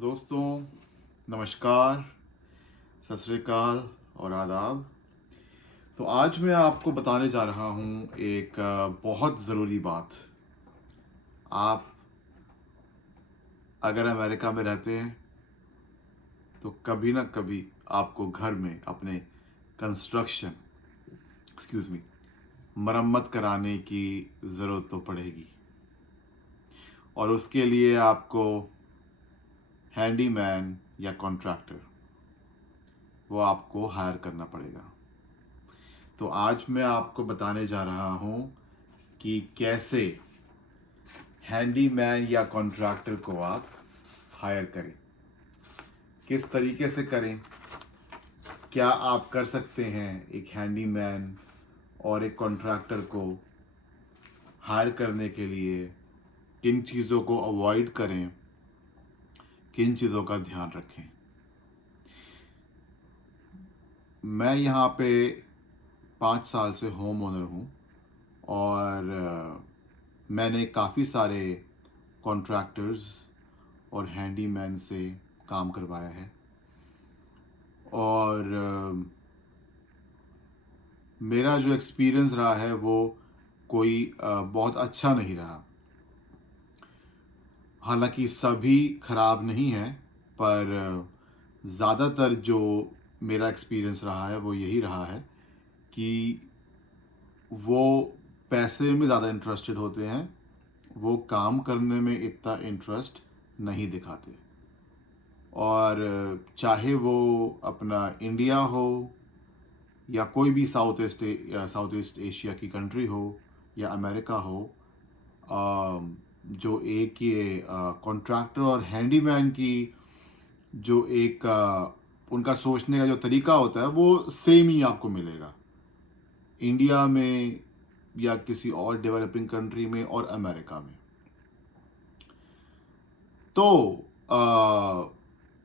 तो दोस्तों, नमस्कार, सत श्री अकाल और आदाब। तो आज मैं आपको बताने जा रहा हूँ एक बहुत ज़रूरी बात। आप अगर अमेरिका में रहते हैं तो कभी ना कभी आपको घर में अपने कंस्ट्रक्शन मरम्मत कराने की ज़रूरत तो पड़ेगी, और उसके लिए आपको हैंडीमैन या कॉन्ट्रैक्टर वो आपको हायर करना पड़ेगा। तो आज मैं आपको बताने जा रहा हूँ कि कैसे हैंडीमैन या कॉन्ट्रैक्टर को आप हायर करें, किस तरीके से करें, क्या आप कर सकते हैं एक हैंडीमैन और एक कॉन्ट्रैक्टर को हायर करने के लिए, किन चीज़ों को अवॉइड करें, किन चीज़ों का ध्यान रखें। मैं यहाँ पे 5 साल से होम ओनर हूँ और मैंने काफ़ी सारे कॉन्ट्रैक्टर्स और हैंडीमैन से काम करवाया है, और मेरा जो एक्सपीरियंस रहा है वो कोई बहुत अच्छा नहीं रहा। हालांकि सभी ख़राब नहीं है, पर ज़्यादातर जो मेरा एक्सपीरियंस रहा है वो यही रहा है कि वो पैसे में ज़्यादा इंटरेस्टेड होते हैं, वो काम करने में इतना इंटरेस्ट नहीं दिखाते। और चाहे वो अपना इंडिया हो या कोई भी साउथ ईस्ट एशिया की कंट्री हो या अमेरिका हो, जो एक ये कॉन्ट्रैक्टर और हैंडीमैन की जो एक उनका सोचने का जो तरीका होता है वो सेम ही आपको मिलेगा, इंडिया में या किसी और डेवलपिंग कंट्री में और अमेरिका में। तो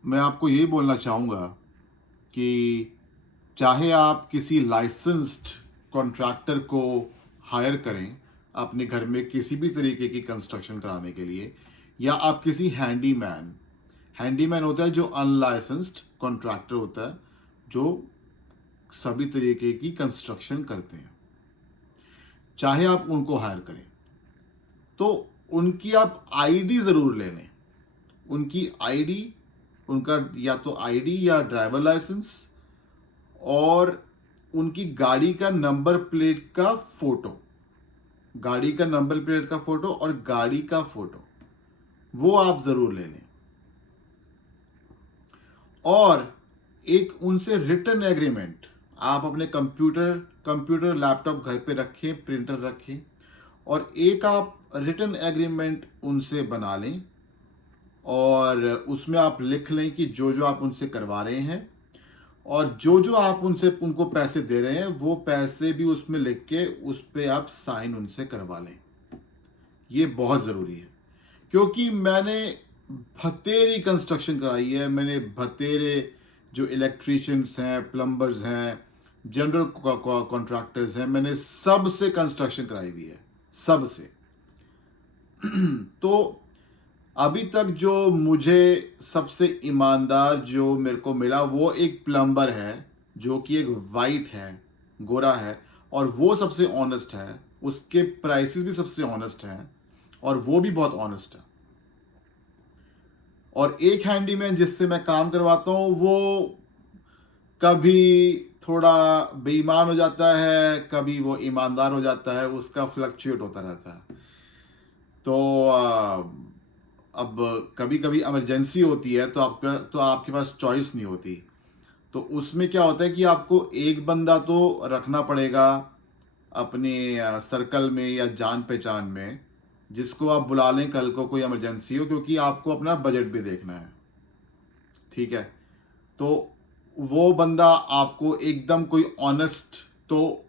मैं आपको यही बोलना चाहूँगा कि चाहे आप किसी लाइसेंस्ड कॉन्ट्रैक्टर को हायर करें अपने घर में किसी भी तरीके की कंस्ट्रक्शन कराने के लिए, या आप किसी हैंडीमैन होता है जो अनलाइसेंस्ड कॉन्ट्रैक्टर होता है जो सभी तरीके की कंस्ट्रक्शन करते हैं, चाहे आप उनको हायर करें तो उनकी आप आईडी ज़रूर ले लें। उनकी आईडी, उनका या तो आईडी या ड्राइवर लाइसेंस, और उनकी गाड़ी का नंबर प्लेट का फोटो, गाड़ी का नंबर प्लेट का फोटो और गाड़ी का फोटो वो आप ज़रूर ले लें। और एक उनसे रिटन एग्रीमेंट आप अपने कंप्यूटर लैपटॉप घर पे रखें, प्रिंटर रखें, और एक आप रिटन एग्रीमेंट उनसे बना लें, और उसमें आप लिख लें कि जो जो आप उनसे करवा रहे हैं और जो जो आप उनको पैसे दे रहे हैं वो पैसे भी उसमें लिख के उस पर आप साइन उनसे करवा लें। ये बहुत ज़रूरी है, क्योंकि मैंने बतेरी कंस्ट्रक्शन कराई है। मैंने बतेरे जो इलेक्ट्रीशियंस हैं, प्लम्बर्स हैं, जनरल कॉन्ट्रैक्टर्स हैं, मैंने सबसे कंस्ट्रक्शन कराई हुई है, सबसे। तो अभी तक जो मुझे सबसे ईमानदार जो मेरे को मिला वो एक प्लम्बर है जो कि एक वाइट है, गोरा है, और वो सबसे ऑनेस्ट है। उसके प्राइसेस भी सबसे ऑनेस्ट हैं और वो भी बहुत ऑनेस्ट है। और एक हैंडीमैन जिससे मैं काम करवाता हूँ वो कभी थोड़ा बेईमान हो जाता है, कभी वो ईमानदार हो जाता है, उसका फ्लक्चुएट होता रहता है। तो अब कभी कभी इमरजेंसी होती है तो आपके पास चॉइस नहीं होती। तो उसमें क्या होता है कि आपको एक बंदा तो रखना पड़ेगा अपने सर्कल में या जान पहचान में, जिसको आप बुला लें कल को कोई इमरजेंसी हो, क्योंकि आपको अपना बजट भी देखना है। ठीक है, तो वो बंदा आपको एकदम कोई ऑनेस्ट तो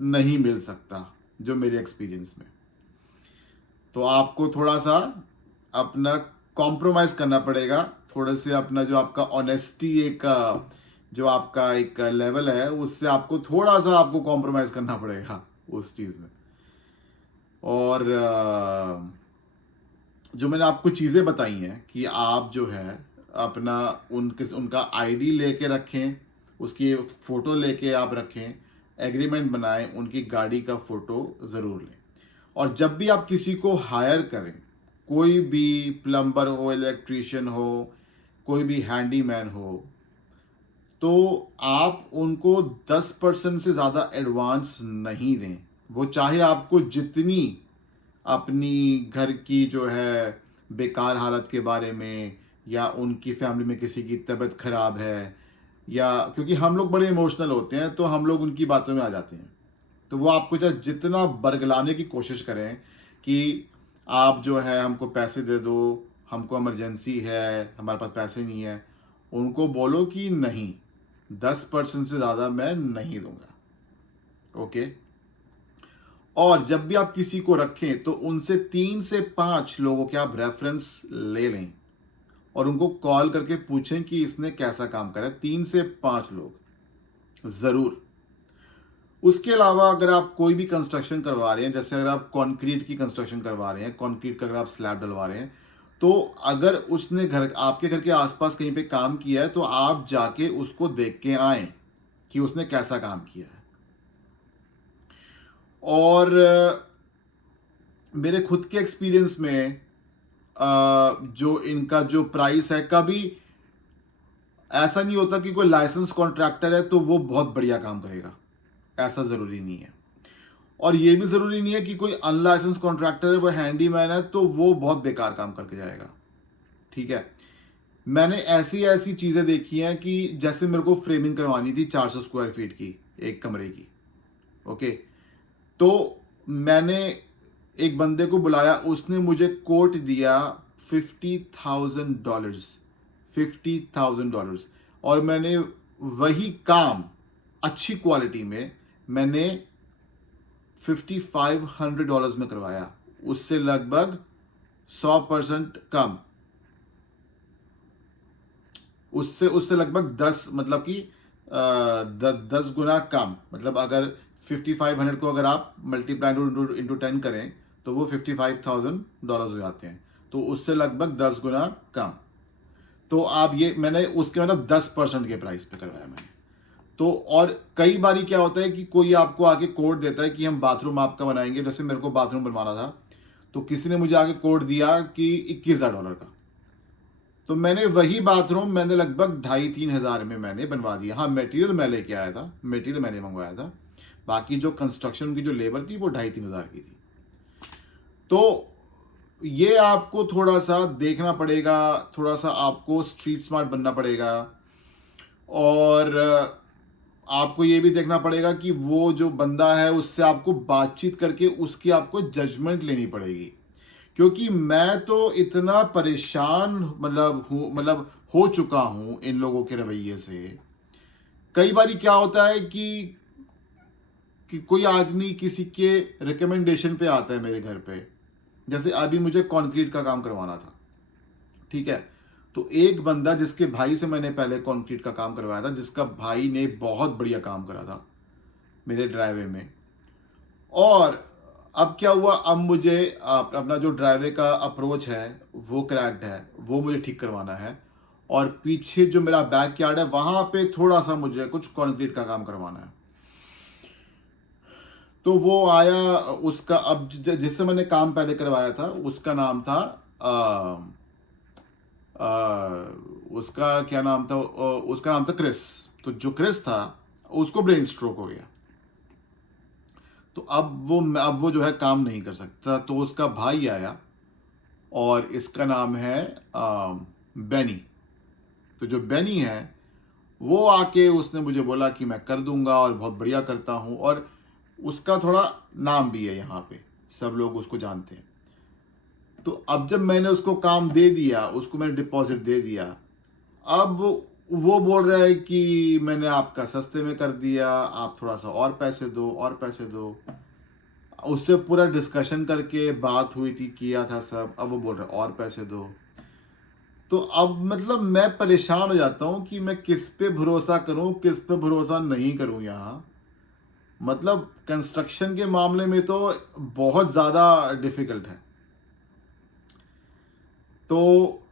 नहीं मिल सकता जो मेरे एक्सपीरियंस में। तो आपको थोड़ा सा अपना कॉम्प्रोमाइज करना पड़ेगा, थोड़े से अपना जो आपका ऑनेस्टी एक जो आपका एक लेवल है उससे आपको थोड़ा सा आपको कॉम्प्रोमाइज करना पड़ेगा उस चीज़ में। और जो मैंने आपको चीज़ें बताई हैं कि आप जो है अपना उनका आईडी लेके रखें, उसकी फ़ोटो लेके आप रखें, एग्रीमेंट बनाएं, उनकी गाड़ी का फ़ोटो ज़रूर लें। और जब भी आप किसी को हायर करें, कोई भी प्लम्बर हो, इलेक्ट्रीशियन हो, कोई भी हैंडीमैन हो, तो आप उनको 10% से ज़्यादा एडवांस नहीं दें। वो चाहे आपको जितनी अपनी घर की जो है बेकार हालत के बारे में, या उनकी फैमिली में किसी की तबीयत खराब है, या क्योंकि हम लोग बड़े इमोशनल होते हैं तो हम लोग उनकी बातों में आ जाते हैं, तो वो आपको चाहे जितना बरगलाने की कोशिश करें कि आप जो है हमको पैसे दे दो, हमको इमरजेंसी है, हमारे पास पैसे नहीं है, उनको बोलो कि नहीं, 10% से ज़्यादा मैं नहीं दूंगा। ओके। और जब भी आप किसी को रखें तो उनसे 3 से 5 लोगों के आप रेफरेंस ले लें और उनको कॉल करके पूछें कि इसने कैसा काम करा। 3 से 5 लोग ज़रूर। उसके अलावा अगर आप कोई भी कंस्ट्रक्शन करवा रहे हैं, जैसे अगर आप कंक्रीट की कंस्ट्रक्शन करवा रहे हैं, कंक्रीट का अगर आप स्लैब डलवा रहे हैं, तो अगर उसने आपके घर के आसपास कहीं पे काम किया है तो आप जाके उसको देख के आए कि उसने कैसा काम किया है। और मेरे खुद के एक्सपीरियंस में जो इनका जो प्राइस है, कभी ऐसा नहीं होता कि कोई लाइसेंस कॉन्ट्रैक्टर है तो वो बहुत बढ़िया काम करेगा, ऐसा ज़रूरी नहीं है। और ये भी ज़रूरी नहीं है कि कोई अनलाइसेंस कॉन्ट्रैक्टर है, वो हैंडीमैन है तो वो बहुत बेकार काम करके जाएगा। ठीक है, मैंने ऐसी ऐसी चीज़ें देखी हैं कि जैसे मेरे को फ्रेमिंग करवानी थी 400 स्क्वायर फीट की एक कमरे की। ओके, तो मैंने एक बंदे को बुलाया, उसने मुझे कोट दिया $50,000, $50,000, और मैंने वही काम अच्छी क्वालिटी में मैंने $5,500 में करवाया, उससे लगभग 100% कम, उससे उससे लगभग 10, मतलब कि 10 गुना कम। मतलब अगर 5500 को अगर आप मल्टीप्लाई इंटू 10 करें तो वो $55,000 हो जाते हैं, तो उससे लगभग 10 गुना कम। तो आप ये मैंने उसके मतलब 10% के प्राइस पे करवाया मैंने। तो और कई बारी क्या होता है कि कोई आपको आके कोड देता है कि हम बाथरूम आपका बनाएंगे, जैसे मेरे को बाथरूम बनवाना था तो किसी ने मुझे आके कोड दिया कि $21,000 का, तो मैंने वही बाथरूम मैंने लगभग 2,500-3 हज़ार में मैंने बनवा दिया। हाँ, मटेरियल मैं लेके आया था, मटेरियल मैंने मंगवाया था, बाकी जो कंस्ट्रक्शन की जो लेबर थी वो 2,500-3 हज़ार की थी। तो ये आपको थोड़ा सा देखना पड़ेगा, थोड़ा सा आपको स्ट्रीट स्मार्ट बनना पड़ेगा, और आपको ये भी देखना पड़ेगा कि वो जो बंदा है उससे आपको बातचीत करके उसकी आपको जजमेंट लेनी पड़ेगी। क्योंकि मैं तो इतना परेशान मतलब हो चुका हूं इन लोगों के रवैये से। कई बारी क्या होता है कि कोई आदमी किसी के रिकमेंडेशन पे आता है मेरे घर पे, जैसे अभी मुझे कंक्रीट का काम करवाना था। ठीक है, तो एक बंदा जिसके भाई से मैंने पहले कंक्रीट का काम करवाया था, जिसका भाई ने बहुत बढ़िया काम करा था मेरे ड्राइवे में, और अब क्या हुआ, अब मुझे अपना जो ड्राइवे का अप्रोच है वो क्रैक्ड है, वो मुझे ठीक करवाना है, और पीछे जो मेरा बैक यार्ड है वहां पे थोड़ा सा मुझे कुछ कंक्रीट का काम करवाना है। तो वो आया, उसका अब जिससे मैंने काम पहले करवाया था उसका नाम था उसका क्या नाम था, उसका नाम था क्रिस। तो जो क्रिस था उसको ब्रेन स्ट्रोक हो गया, तो अब वो जो है काम नहीं कर सकता, तो उसका भाई आया और इसका नाम है बेनी। तो जो बेनी है वो आके उसने मुझे बोला कि मैं कर दूंगा और बहुत बढ़िया करता हूं, और उसका थोड़ा नाम भी है यहाँ पे, सब लोग उसको जानते हैं। तो अब जब मैंने उसको काम दे दिया, उसको मैंने डिपॉजिट दे दिया, अब वो बोल रहा है कि मैंने आपका सस्ते में कर दिया, आप थोड़ा सा और पैसे दो, और पैसे दो। उससे पूरा डिस्कशन करके बात हुई थी, किया था सब, अब वो बोल रहा है और पैसे दो। तो अब मतलब मैं परेशान हो जाता हूं कि मैं किस पे भरोसा करूं, किस पे भरोसा नहीं करूं। यहाँ मतलब कंस्ट्रक्शन के मामले में तो बहुत ज़्यादा डिफिकल्ट है। तो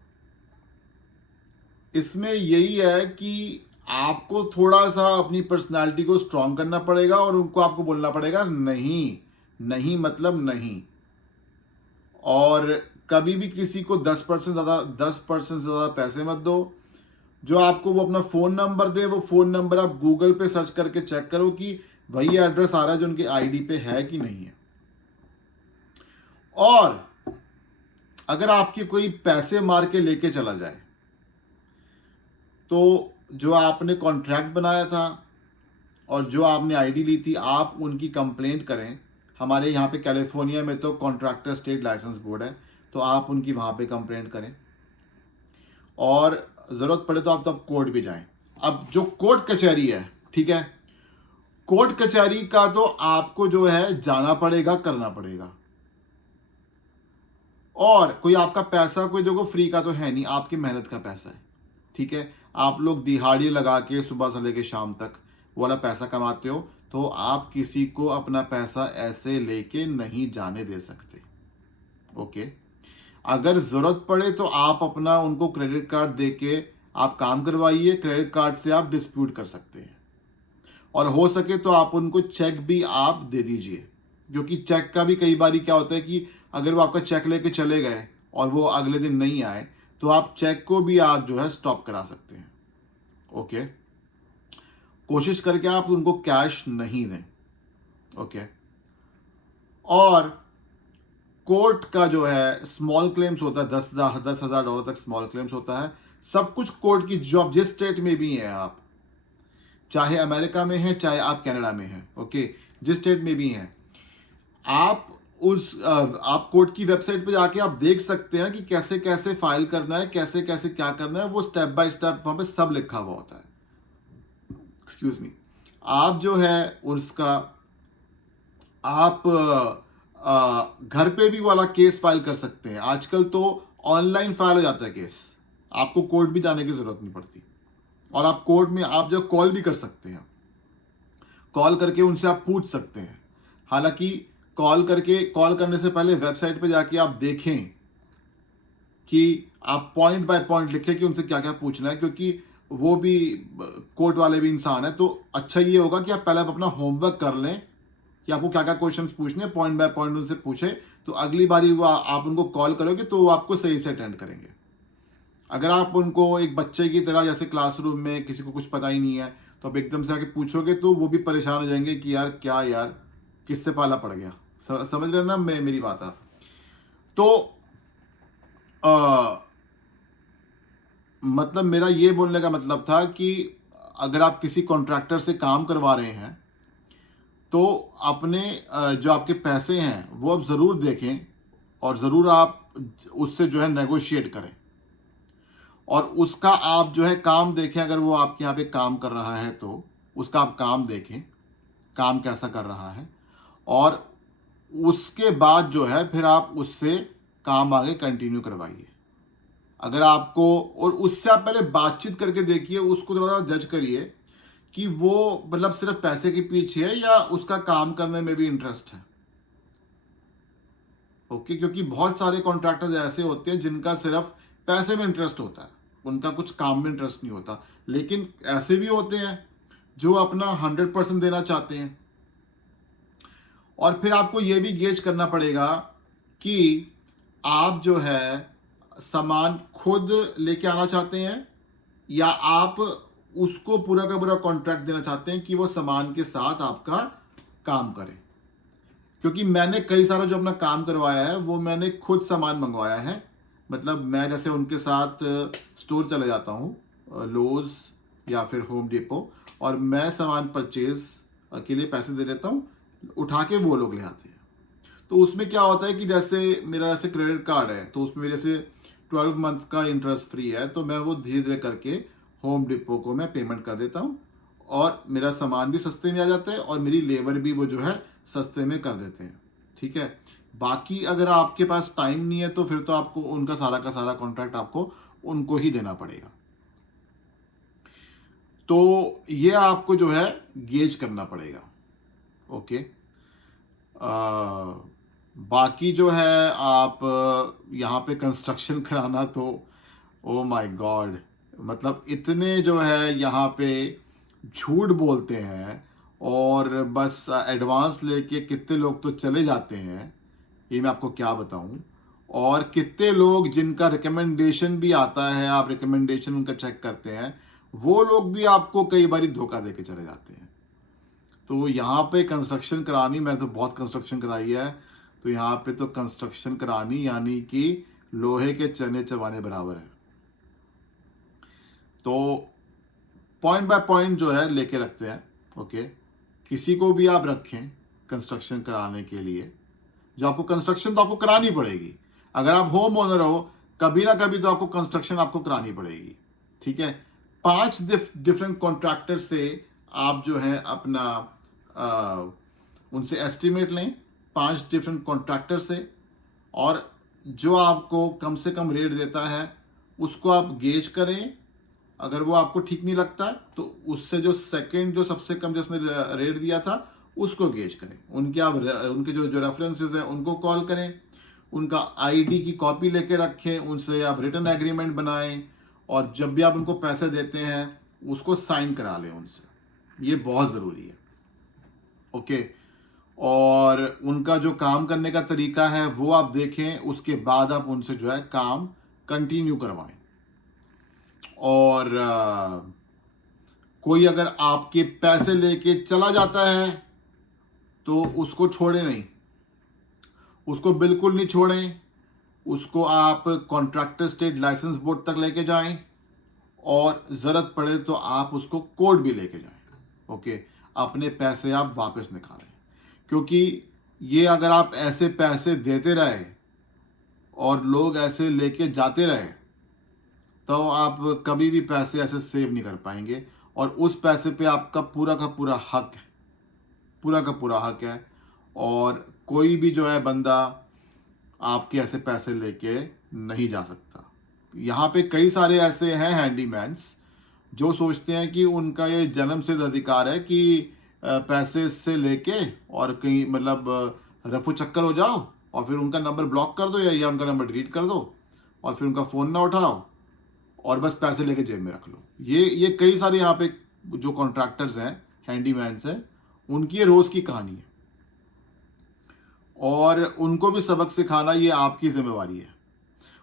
इसमें यही है कि आपको थोड़ा सा अपनी पर्सनालिटी को स्ट्रांग करना पड़ेगा और उनको आपको बोलना पड़ेगा नहीं, नहीं मतलब नहीं। और कभी भी किसी को 10% से ज़्यादा पैसे मत दो। जो आपको वो अपना फ़ोन नंबर दे, वो फ़ोन नंबर आप गूगल पे सर्च करके चेक करो कि वही एड्रेस आ रहा है जो उनकी आईडी पे है कि नहीं है। और अगर आपके कोई पैसे मार के लेके चला जाए, तो जो आपने कॉन्ट्रैक्ट बनाया था और जो आपने आईडी ली थी, आप उनकी कंप्लेंट करें। हमारे यहाँ पे कैलिफोर्निया में तो कॉन्ट्रैक्टर स्टेट लाइसेंस बोर्ड है, तो आप उनकी वहाँ पे कंप्लेंट करें। और ज़रूरत पड़े तो आप तब कोर्ट भी जाएं। अब जो कोर्ट कचहरी है, ठीक है, कोर्ट कचहरी का तो आपको जो है जाना पड़ेगा, करना पड़ेगा। और कोई आपका पैसा कोई देखो फ्री का तो है नहीं, आपकी मेहनत का पैसा है, ठीक है। आप लोग दिहाड़ी लगा के सुबह से लेके शाम तक वो वाला पैसा कमाते हो, तो आप किसी को अपना पैसा ऐसे लेके नहीं जाने दे सकते। ओके, अगर ज़रूरत पड़े तो आप अपना उनको क्रेडिट कार्ड दे के आप काम करवाइए। क्रेडिट कार्ड से आप डिस्प्यूट कर सकते हैं, और हो सके तो आप उनको चेक भी आप दे दीजिए, क्योंकि चेक का भी कई बार क्या होता है कि अगर वो आपका चेक लेके चले गए और वो अगले दिन नहीं आए, तो आप चेक को भी आप जो है स्टॉप करा सकते हैं। ओके, कोशिश करके आप उनको कैश नहीं दें। ओके, और कोर्ट का जो है स्मॉल क्लेम्स होता है, 10,000 डॉलर तक स्मॉल क्लेम्स होता है। सब कुछ कोर्ट की जॉब, जिस स्टेट में भी हैं आप, चाहे अमेरिका में है चाहे आप कनाडा में हैं, ओके, जिस स्टेट में भी हैं आप, आप कोर्ट की वेबसाइट पे जाके आप देख सकते हैं कि कैसे कैसे फाइल करना है, कैसे कैसे क्या करना है, वो स्टेप बाय स्टेप वहां पे सब लिखा हुआ होता है। एक्सक्यूज मी, आप जो है उसका आप घर पे भी वाला केस फाइल कर सकते हैं। आजकल तो ऑनलाइन फाइल हो जाता है केस, आपको कोर्ट भी जाने की जरूरत नहीं पड़ती। और आप कोर्ट में आप जो कॉल भी कर सकते हैं, कॉल करके उनसे आप पूछ सकते हैं। हालांकि कॉल करने से पहले वेबसाइट पे जाके आप देखें कि आप पॉइंट बाय पॉइंट लिखें कि उनसे क्या क्या पूछना है, क्योंकि वो भी कोर्ट वाले भी इंसान है। तो अच्छा ये होगा कि आप पहले अपना होमवर्क कर लें कि आपको क्या क्या क्वेश्चंस पूछने, पॉइंट बाय पॉइंट उनसे पूछे, तो अगली बारी वो आप उनको कॉल करोगे तो वो आपको सही से अटेंड करेंगे। अगर आप उनको एक बच्चे की तरह, जैसे क्लासरूम में किसी को कुछ पता ही नहीं है, तो आप एकदम से आके पूछोगे तो वो भी परेशान हो जाएंगे कि यार क्या यार, किससे पाला पड़ गया। समझ रहे ना मेरी बात आप। तो मतलब मेरा ये बोलने का मतलब था कि अगर आप किसी कॉन्ट्रैक्टर से काम करवा रहे हैं, तो अपने जो आपके पैसे हैं वो आप ज़रूर देखें, और ज़रूर आप उससे जो है नेगोशिएट करें, और उसका आप जो है काम देखें। अगर वो आपके यहाँ पे काम कर रहा है तो उसका आप काम देखें, काम कैसा कर रहा है, और उसके बाद जो है फिर आप उससे काम आगे कंटिन्यू करवाइए। अगर आपको, और उससे आप पहले बातचीत करके देखिए, उसको थोड़ा जज करिए कि वो मतलब सिर्फ पैसे के पीछे है या उसका काम करने में भी इंटरेस्ट है। ओके, क्योंकि बहुत सारे कॉन्ट्रैक्टर्स ऐसे होते हैं जिनका सिर्फ पैसे में इंटरेस्ट होता है, उनका कुछ काम में इंटरेस्ट नहीं होता। लेकिन ऐसे भी होते हैं जो अपना 100% देना चाहते हैं। और फिर आपको यह भी गेज करना पड़ेगा कि आप जो है सामान खुद लेके आना चाहते हैं, या आप उसको पूरा का पूरा कॉन्ट्रैक्ट देना चाहते हैं कि वो सामान के साथ आपका काम करे। क्योंकि मैंने कई सारा जो अपना काम करवाया है वो मैंने खुद सामान मंगवाया है। मतलब मैं जैसे उनके साथ स्टोर चले जाता हूँ, लोज या फिर होम डिपो, और मैं सामान परचेज के लिए पैसे दे देता हूँ, उठा के वो लोग ले आते हैं। तो उसमें क्या होता है कि जैसे मेरा जैसे क्रेडिट कार्ड है, तो उसमें जैसे 12 मंथ का इंटरेस्ट फ्री है, तो मैं वो धीरे धीरे करके होम डिपो को मैं पेमेंट कर देता हूँ, और मेरा सामान भी सस्ते में आ जाता है और मेरी लेबर भी वो जो है सस्ते में कर देते हैं। ठीक है, बाकी अगर आपके पास टाइम नहीं है तो फिर तो आपको उनका सारा का सारा कॉन्ट्रैक्ट आपको उनको ही देना पड़ेगा। तो ये आपको जो है गेज करना पड़ेगा। ओके, बाकी जो है आप यहाँ पे कंस्ट्रक्शन कराना, तो ओ माय गॉड, मतलब इतने जो है यहाँ पे झूठ बोलते हैं और बस एडवांस लेके कितने लोग तो चले जाते हैं, ये मैं आपको क्या बताऊं। और कितने लोग जिनका रिकमेंडेशन भी आता है, आप रिकमेंडेशन उनका चेक करते हैं, वो लोग भी आपको कई बार धोखा देके चले जाते हैं। तो यहाँ पे कंस्ट्रक्शन करानी, मैंने तो बहुत कंस्ट्रक्शन कराई है, तो यहाँ पे तो कंस्ट्रक्शन करानी यानी कि लोहे के चने चबाने बराबर है। तो पॉइंट बाय पॉइंट जो है लेके रखते हैं। ओके, किसी को भी आप रखें कंस्ट्रक्शन कराने के लिए, जो आपको कंस्ट्रक्शन तो आपको करानी पड़ेगी। अगर आप होम ओनर हो, कभी ना कभी तो आपको कंस्ट्रक्शन आपको करानी पड़ेगी। ठीक है, 5 डिफरेंट कॉन्ट्रैक्टर से आप जो है अपना उनसे एस्टिमेट लें, 5 डिफरेंट कॉन्ट्रैक्टर से, और जो आपको कम से कम रेट देता है उसको आप गेज करें। अगर वो आपको ठीक नहीं लगता तो उससे जो सेकंड जो सबसे कम जिसने रेट दिया था उसको गेज करें। उनके जो रेफरेंसेस हैं उनको कॉल करें, उनका आईडी की कॉपी लेके रखें, उनसे आप रिटर्न एग्रीमेंट बनाएं, और जब भी आप उनको पैसे देते हैं उसको साइन करा लें उनसे। ये बहुत ज़रूरी है। ओके, और उनका जो काम करने का तरीका है वो आप देखें, उसके बाद आप उनसे जो है काम कंटिन्यू करवाएं। और कोई अगर आपके पैसे लेके चला जाता है तो उसको छोड़े नहीं, उसको बिल्कुल नहीं छोड़ें। उसको आप कॉन्ट्रैक्टर स्टेट लाइसेंस बोर्ड तक लेके जाएं, और ज़रूरत पड़े तो आप उसको कोर्ट भी लेके जाएं। ओके, अपने पैसे आप वापस निकालें, क्योंकि ये अगर आप ऐसे पैसे देते रहे और लोग ऐसे लेके जाते रहे तो आप कभी भी पैसे ऐसे सेव नहीं कर पाएंगे, और उस पैसे पे आपका पूरा का पूरा हक है, पूरा का पूरा हक है। और कोई भी जो है बंदा आपके ऐसे पैसे लेके नहीं जा सकता। यहाँ पे कई सारे ऐसे हैं हैंडीमैन्स जो सोचते हैं कि उनका ये जन्म सिद्ध अधिकार है कि पैसे से लेके और कहीं मतलब रफू चक्कर हो जाओ, और फिर उनका नंबर ब्लॉक कर दो या उनका नंबर डिलीट कर दो, और फिर उनका फ़ोन ना उठाओ, और बस पैसे लेके जेब में रख लो। ये कई सारे यहाँ पे जो कॉन्ट्रैक्टर्स हैं, हैंडीमैन्स हैं, उनकी ये रोज़ की कहानी है, और उनको भी सबक सिखाना ये आपकी जिम्मेवारी है।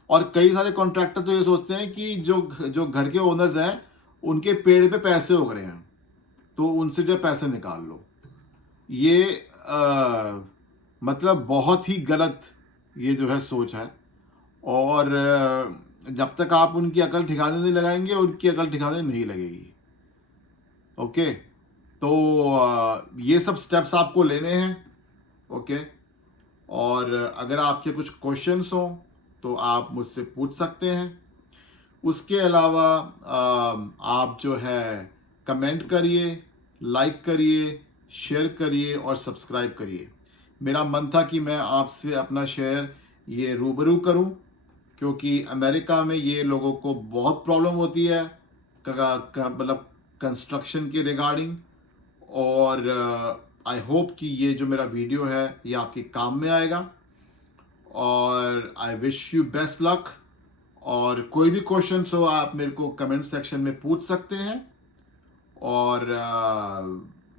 और कई सारे कॉन्ट्रैक्टर तो ये सोचते हैं कि जो जो घर के ओनर्स हैं उनके पेड़ पे पैसे उग रहे हैं तो उनसे जो है पैसे निकाल लो। ये मतलब बहुत ही गलत ये जो है सोच है। और जब तक आप उनकी अकल ठिकाने नहीं लगाएंगे, उनकी अकल ठिकाने नहीं लगेगी। ओके, तो ये सब स्टेप्स आपको लेने हैं। ओके, और अगर आपके कुछ क्वेश्चंस हों तो आप मुझसे पूछ सकते हैं। उसके अलावा आप जो है कमेंट करिए, लाइक करिए, शेयर करिए और सब्सक्राइब करिए। मेरा मन था कि मैं आपसे अपना शेयर ये रूबरू करूं, क्योंकि अमेरिका में ये लोगों को बहुत प्रॉब्लम होती है मतलब कंस्ट्रक्शन के रिगार्डिंग। और आई होप कि ये जो मेरा वीडियो है ये आपके काम में आएगा, और I wish you best luck. और कोई भी क्वेश्चंस हो आप मेरे को कमेंट सेक्शन में पूछ सकते हैं, और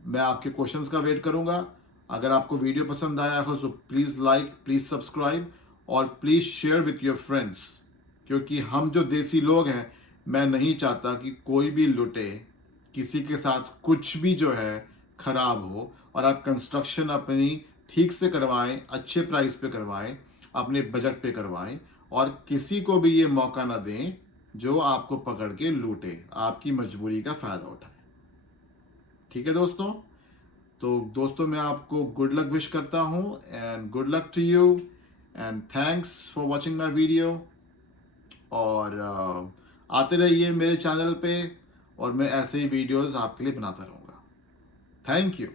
मैं आपके क्वेश्चंस का वेट करूंगा। अगर आपको वीडियो पसंद आया हो तो प्लीज़ लाइक, प्लीज़ सब्सक्राइब, और please share with your friends, क्योंकि हम जो देसी लोग हैं, मैं नहीं चाहता कि कोई भी लुटे, किसी के साथ कुछ भी जो है खराब हो। और आप कंस्ट्रक्शन अपनी ठीक से करवाएं, अच्छे प्राइस पे करवाएं, अपने बजट पे करवाएं, और किसी को भी ये मौका ना दें जो आपको पकड़ के लूटे, आपकी मजबूरी का फ़ायदा उठाए। ठीक है दोस्तों, तो दोस्तों मैं आपको गुड लक विश करता हूँ, and good luck to you, and thanks for watching my video. और आते रहिए मेरे चैनल पे, और मैं ऐसे ही वीडियोस आपके लिए बनाता रहूँगा। Thank you.